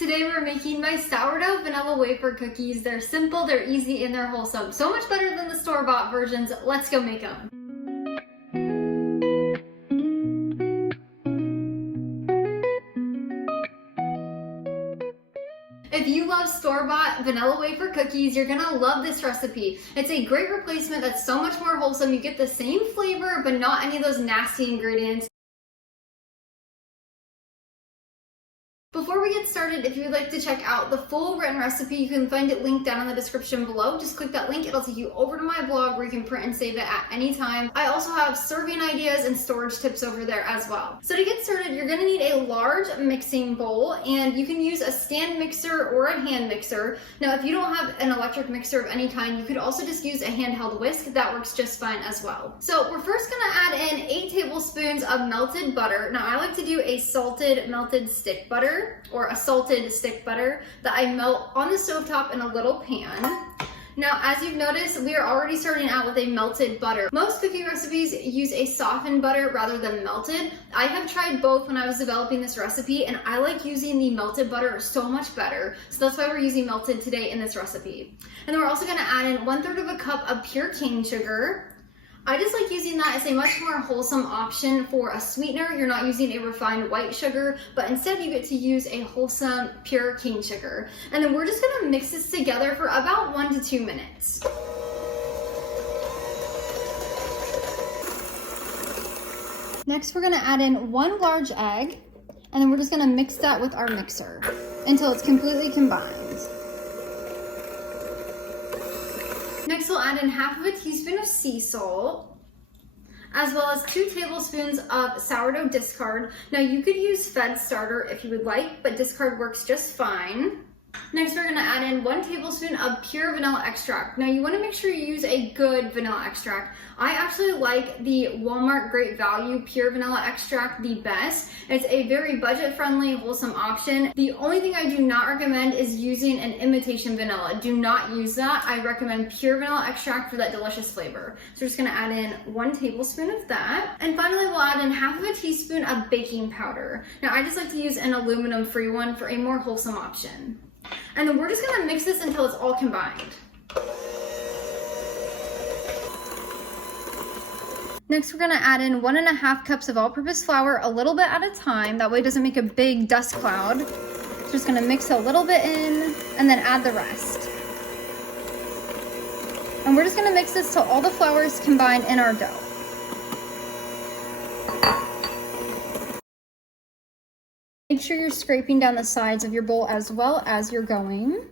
Today we're making my sourdough vanilla wafer cookies. They're simple, they're easy, and they're wholesome. So much better than the store-bought versions. Let's go make them. If you love store-bought vanilla wafer cookies, you're gonna love this recipe. It's a great replacement that's so much more wholesome. You get the same flavor, but not any of those nasty ingredients. Before we get started, if you would like to check out the full written recipe, you can find it linked down in the description below. Just click that link, it'll take you over to my blog where you can print and save it at any time. I also have serving ideas and storage tips over there as well. So to get started, you're gonna need a large mixing bowl, and you can use a stand mixer or a hand mixer. Now, if you don't have an electric mixer of any kind, you could also just use a handheld whisk. That works just fine as well. So we're first gonna add in 8 tablespoons of melted butter. Now, I like to do a salted melted stick butter, or a salted stick butter that I melt on the stovetop in a little pan. Now, as you've noticed, we are already starting out with a melted butter. Most cookie recipes use a softened butter rather than melted. I have tried both when I was developing this recipe, and I like using the melted butter so much better. So that's why we're using melted today in this recipe. And then we're also gonna add in 1/3 of a cup of pure cane sugar. I just like using that as a much more wholesome option for a sweetener. You're not using a refined white sugar, but instead you get to use a wholesome pure cane sugar. And then we're just gonna mix this together for about 1 to 2 minutes. Next, we're gonna add in 1 large egg, and then we're just gonna mix that with our mixer until it's completely combined. Next, we'll add in 1/2 teaspoon of sea salt, as well as 2 tablespoons of sourdough discard. Now, you could use fed starter if you would like, but discard works just fine. Next, we're gonna add in 1 tablespoon of pure vanilla extract. Now, you wanna make sure you use a good vanilla extract. I actually like the Walmart Great Value pure vanilla extract the best. It's a very budget-friendly, wholesome option. The only thing I do not recommend is using an imitation vanilla. Do not use that. I recommend pure vanilla extract for that delicious flavor. So we're just gonna add in 1 tablespoon of that. And finally, we'll add in 1/2 teaspoon of baking powder. Now, I just like to use an aluminum-free one for a more wholesome option. And then we're just gonna mix this until it's all combined. Next, we're gonna add in 1½ cups of all-purpose flour, a little bit at a time. That way it doesn't make a big dust cloud. Just gonna mix a little bit in and then add the rest. And we're just gonna mix this till all the flour is combined in our dough. Make sure you're scraping down the sides of your bowl as well as you're going.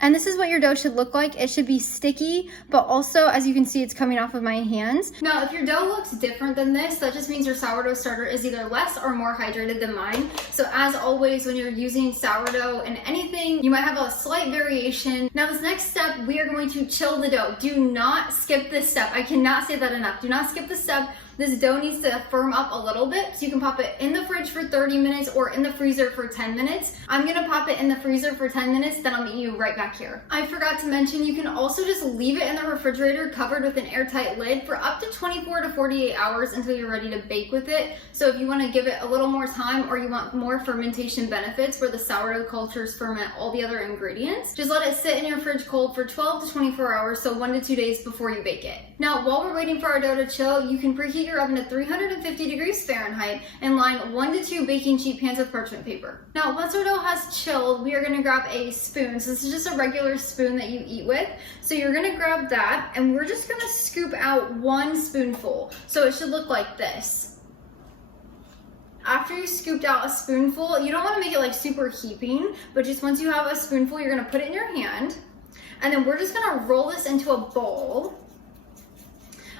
And this is what your dough should look like. It should be sticky, but also, as you can see, it's coming off of my hands. Now, if your dough looks different than this, that just means your sourdough starter is either less or more hydrated than mine. So as always, when you're using sourdough in anything, you might have a slight variation. Now, this next step, we are going to chill the dough. Do not skip this step. I cannot say that enough. Do not skip this step. This dough needs to firm up a little bit, so you can pop it in the fridge for 30 minutes or in the freezer for 10 minutes. I'm gonna pop it in the freezer for 10 minutes, then I'll meet you right back here. I forgot to mention, you can also just leave it in the refrigerator covered with an airtight lid for up to 24 to 48 hours until you're ready to bake with it. So if you wanna give it a little more time, or you want more fermentation benefits where the sourdough cultures ferment all the other ingredients, just let it sit in your fridge cold for 12 to 24 hours, so 1 to 2 days before you bake it. Now, while we're waiting for our dough to chill, you can preheat your oven to 350 degrees Fahrenheit and line 1 to 2 baking sheet pans with parchment paper. Now, once our dough has chilled, we are gonna grab a spoon. So this is just a regular spoon that you eat with. So you're gonna grab that, and we're just gonna scoop out 1 spoonful. So it should look like this. After you scooped out a spoonful, you don't wanna make it like super heaping, but just once you have a spoonful, you're gonna put it in your hand, and then we're just gonna roll this into a bowl.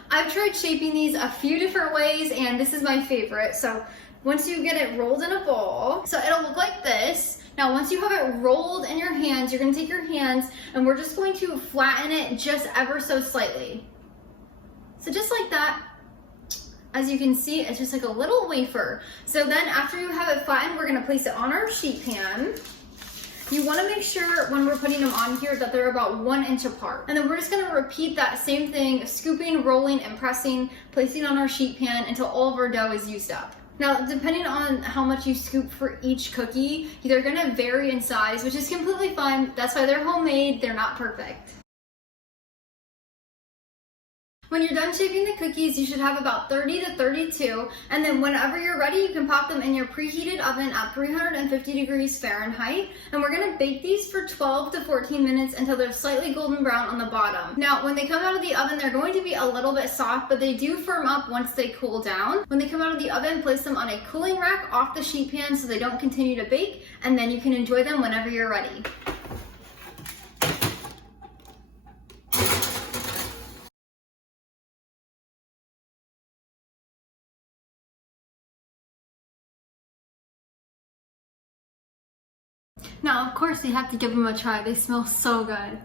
I've tried shaping these a few different ways, and this is my favorite. So once you get it rolled in a ball, so it'll look like this. Now, once you have it rolled in your hands, you're gonna take your hands, and we're just going to flatten it just ever so slightly. So just like that. As you can see, it's just like a little wafer. So then after you have it flattened, we're gonna place it on our sheet pan. You want to make sure when we're putting them on here that they're about 1 inch apart. And then we're just going to repeat that same thing, scooping, rolling, and pressing, placing on our sheet pan until all of our dough is used up. Now, depending on how much you scoop for each cookie, they're gonna vary in size, which is completely fine. That's why they're homemade, they're not perfect. When you're done shaping the cookies, you should have about 30 to 32, and then whenever you're ready, you can pop them in your preheated oven at 350 degrees Fahrenheit, and we're gonna bake these for 12 to 14 minutes until they're slightly golden brown on the bottom. Now, when they come out of the oven, they're going to be a little bit soft, but they do firm up once they cool down. When they come out of the oven, place them on a cooling rack off the sheet pan so they don't continue to bake, and then you can enjoy them whenever you're ready. Now, of course, you have to give them a try. They smell so good.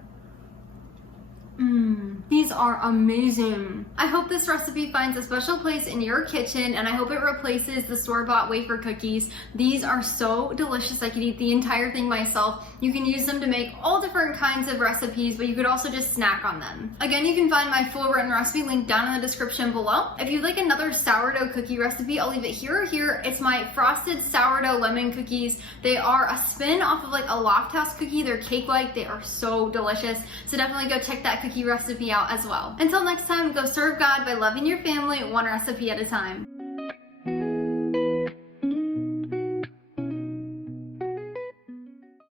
These are amazing. I hope this recipe finds a special place in your kitchen, and I hope it replaces the store-bought wafer cookies. These are so delicious. I could eat the entire thing myself. You can use them to make all different kinds of recipes, but you could also just snack on them. Again, you can find my full written recipe linked down in the description below. If you'd like another sourdough cookie recipe, I'll leave it here or here. It's my frosted sourdough lemon cookies. They are a spin off of like a Loft House cookie. They're cake-like. They are so delicious. So definitely go check that cookie recipe out as well. Until next time, go serve God by loving your family one recipe at a time.